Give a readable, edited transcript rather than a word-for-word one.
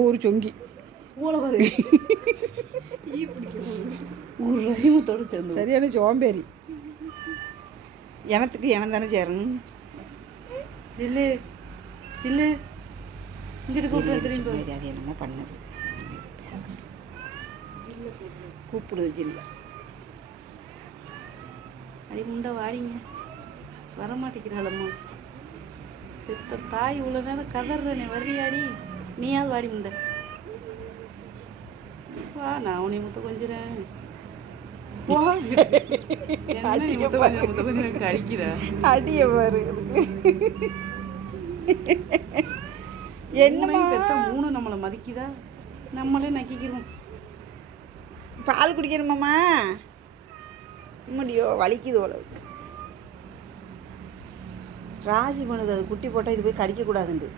ஒரு சொங்கி ஊழவர் ஒரு ரஹீமத்தோடு சேர்ந்து சரியான சோம்பேறி. எனத்துக்கு இனம் தானே சேரணும். இல்லை இல்லை இங்கிட்டு கூப்பிட்டு திரும்பி அது என்னமோ பண்ணது கூப்பிடுது ஜில்ல. அடி முண்டை வாடிங்க வரமாட்டேங்கிறாளம்மா. பெத்த தாய் இவ்வளோ நேரம் கதறனே வர்றியாடி, நீயாவது வாடி முண்டை வா. நான் உன்னை முத்த கொஞ்சிறேன் கடிக்கிற அடிய பாரு. என்ன பெத்த மூணு நம்மளை மதிக்குதா? நம்மளே நக்கிக்கிறோம். பால் குடிக்கணுமாம்மா? முடியோ வலிக்குது உலகு. ராசி பண்ணுது அது குட்டி போட்டால் இது போய் கடிக்கக்கூடாதுண்டு.